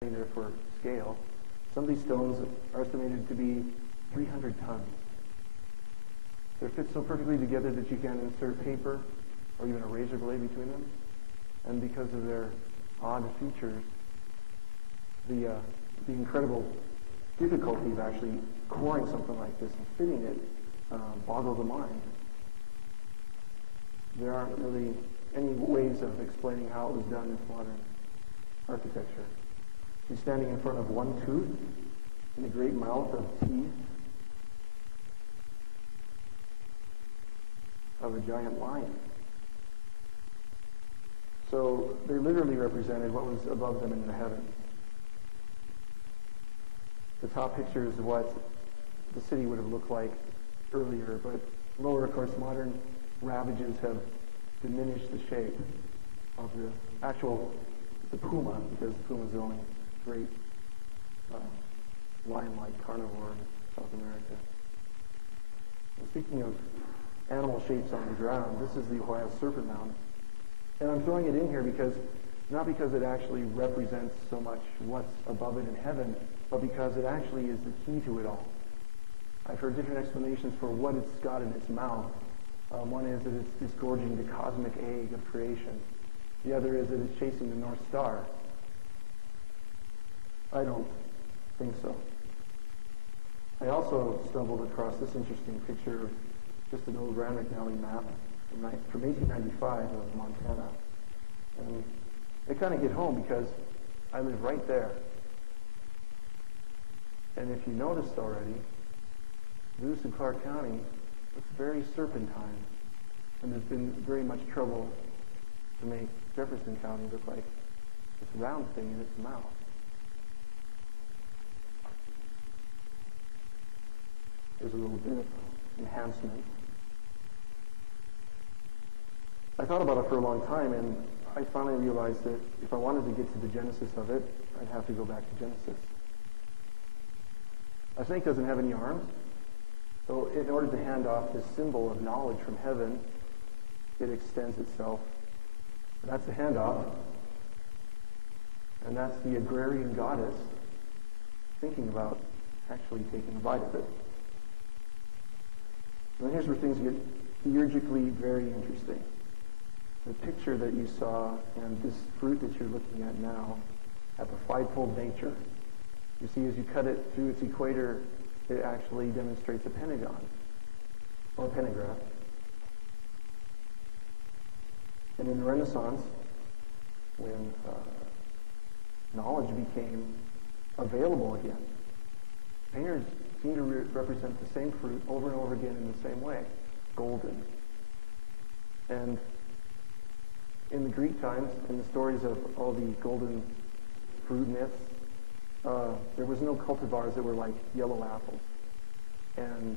there for scale. Some of these stones are estimated to be 300 tons. They're fit so perfectly together that you can insert paper or even a razor blade between them. And because of their odd features, the incredible difficulty of actually coring something like this and fitting it boggles the mind. There aren't really any ways of explaining how it was done in modern architecture. He's standing in front of one tooth and a great mouth of teeth of a giant lion. So they literally represented what was above them in the heavens. The top picture is what the city would have looked like earlier, but lower, of course, modern ravages have diminished the shape of the puma, because the puma is the only great lion-like carnivore in South America. And speaking of animal shapes on the ground, this is the Ohio Serpent Mound. And I'm throwing it in here not because it actually represents so much what's above it in heaven, but because it actually is the key to it all. I've heard different explanations for what it's got in its mouth. One is that it's disgorging the cosmic egg of creation. The other is that it's chasing the North Star. I don't think so. I also stumbled across this interesting picture of just an old Rand McNally map from 1895 of Montana. And it kind of hit home because I live right there. And if you noticed already, Lewis and Clark County looks very serpentine. And there's been very much trouble to make Jefferson County look like this round thing in its mouth. There's a little bit of enhancement. I thought about it for a long time, and I finally realized that if I wanted to get to the genesis of it, I'd have to go back to Genesis. A snake doesn't have any arms, so in order to hand off this symbol of knowledge from heaven, it extends itself. That's a handoff, and that's the agrarian goddess thinking about actually taking a bite of it. And here's where things get theurgically very interesting. The picture that you saw and this fruit that you're looking at now have a fivefold nature. You see, as you cut it through its equator, it actually demonstrates a pentagon, or a pentagraph. And in the Renaissance, when knowledge became available again, painters seem to represent the same fruit over and over again in the same way, golden. And in the Greek times, in the stories of all the golden fruit myths, there was no cultivars that were like yellow apples. And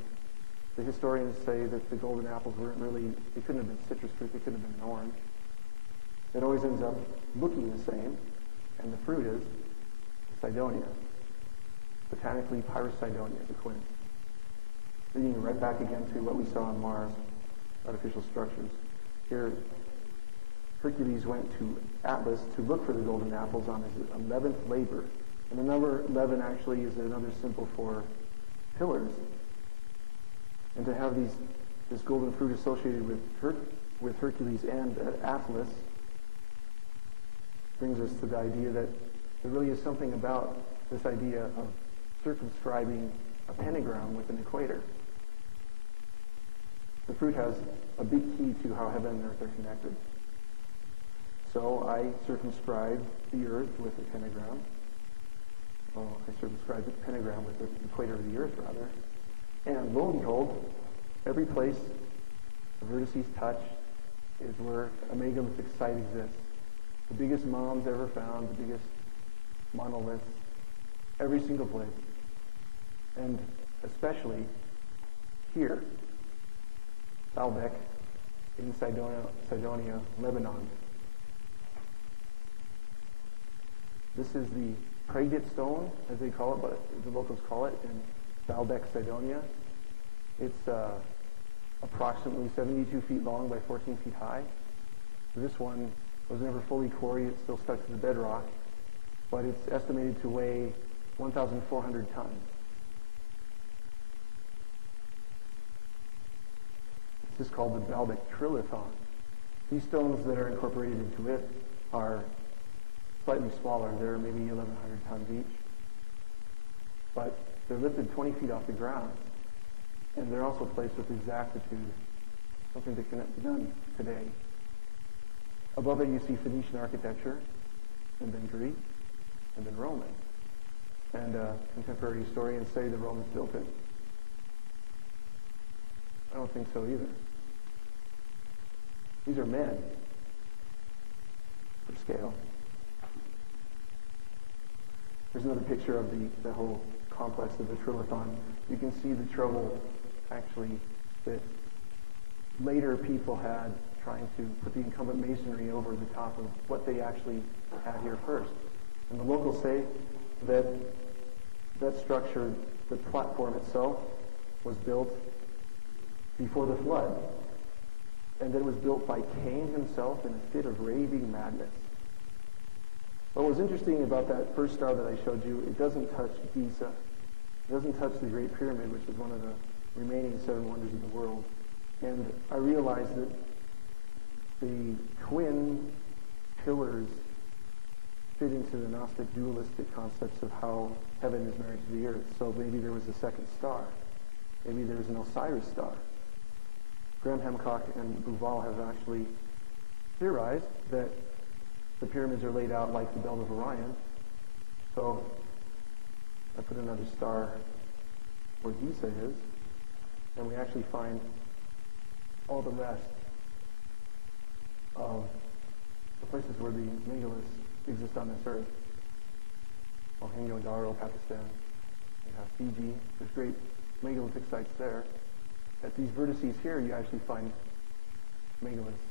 the historians say that the golden apples weren't really, they couldn't have been citrus fruit, they couldn't have been an orange. It always ends up looking the same, and the fruit is Cydonia. Botanically, Pyrrhosidonia, the quince. Leading right back again to what we saw on Mars, artificial structures. Here, Hercules went to Atlas to look for the golden apples on his 11th labor. And the number 11 actually is another symbol for pillars. And to have this golden fruit associated with Hercules and Atlas brings us to the idea that there really is something about this idea of circumscribing a pentagram with an equator. The fruit has a big key to how heaven and earth are connected. So I circumscribed the earth with a pentagram. Well, I circumscribed the pentagram with the equator of the earth, rather. And lo and behold, every place the vertices touch is where a megalithic site exists. The biggest mounds ever found, the biggest monoliths, every single place. And especially here, Baalbek in Cydonia, Lebanon. This is the pregnant stone, as they call it, but the locals call it, in Baalbek, Cydonia. It's approximately 72 feet long by 14 feet high. This one was never fully quarried. It's still stuck to the bedrock. but it's estimated to weigh 1,400 tons. This is called the Baalbek Trilithon. These stones that are incorporated into it are slightly smaller. They're maybe 1,100 tons each. But they're lifted 20 feet off the ground. And they're also placed with exactitude, something that cannot be done today. Above it you see Phoenician architecture, and then Greek, and then Roman. And contemporary historians say the Romans built it. I don't think so either. These are men for scale. There's another picture of the whole complex of the Trilithon. You can see the trouble, actually, that later people had trying to put the incumbent masonry over the top of what they actually had here first. And the locals say that that structure, the platform itself, was built before the flood. And that it was built by Cain himself in a fit of raving madness. What was interesting about that first star that I showed you, it doesn't touch Giza. It doesn't touch the Great Pyramid, which is one of the remaining 7 wonders of the world. And I realized that the twin pillars fit into the Gnostic dualistic concepts of how heaven is married to the earth. So maybe there was a second star. Maybe there was an Osiris star. Graham Hancock and Bouval have actually theorized that the pyramids are laid out like the belt of Orion. So I put another star where Giza is, and we actually find all the rest of the places where the megaliths exist on this earth. Mohenjo-Daro, Pakistan. We have Fiji. There's great megalithic sites there. At these vertices here, you actually find megaliths.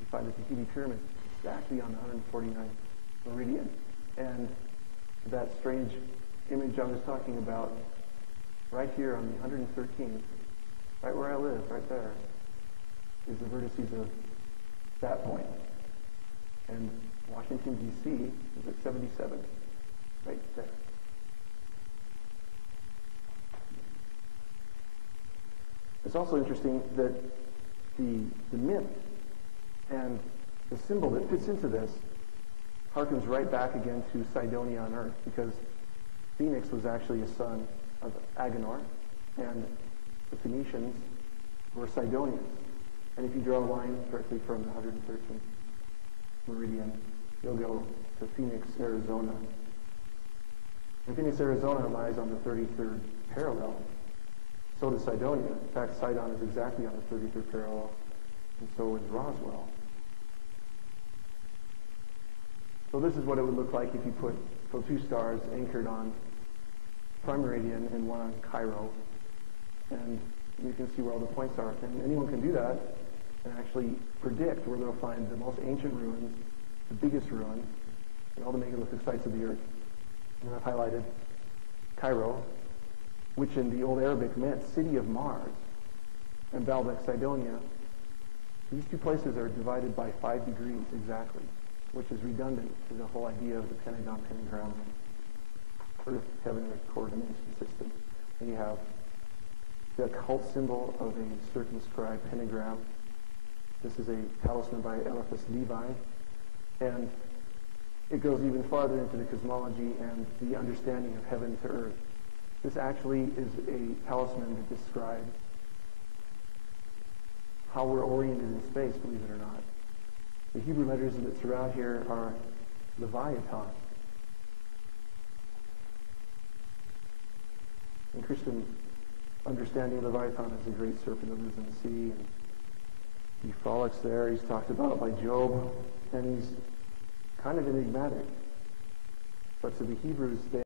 You find the Tahiti Pyramid. It's actually on the 149th meridian. And that strange image I was talking about, right here on the 113th, right where I live, right there, is the vertices of that point. And Washington, D.C. is at 77, right there. It's also interesting that the myth and the symbol that fits into this harkens right back again to Cydonia on earth, because Phoenix was actually a son of Agenor, and the Phoenicians were Sidonians. And if you draw a line directly from the 113th meridian, you'll go to Phoenix, Arizona. And Phoenix, Arizona lies on the 33rd parallel. So does Cydonia. In fact, Sidon is exactly on the 33rd parallel, and so is Roswell. So this is what it would look like if you put 2 stars anchored on prime meridian and one on Cairo, and you can see where all the points are. And anyone can do that and actually predict where they'll find the most ancient ruins, the biggest ruins, and all the megalithic sites of the earth. And I've highlighted Cairo, which in the old Arabic meant city of Mars, and Baalbek, Cydonia. These 2 places are divided by 5 degrees exactly, which is redundant to the whole idea of the pentagon pentagram, earth, heaven, earth coordination system. And you have the occult symbol of a circumscribed pentagram. This is a talisman by Eliphas Levi, and it goes even farther into the cosmology and the understanding of heaven to earth. This actually is a talisman that describes how we're oriented in space, believe it or not. The Hebrew letters that surround here are Leviathan. In Christian understanding, Leviathan is the great serpent that lives in the sea, and he frolics there. He's talked about by Job, and he's kind of enigmatic. But to the Hebrews, they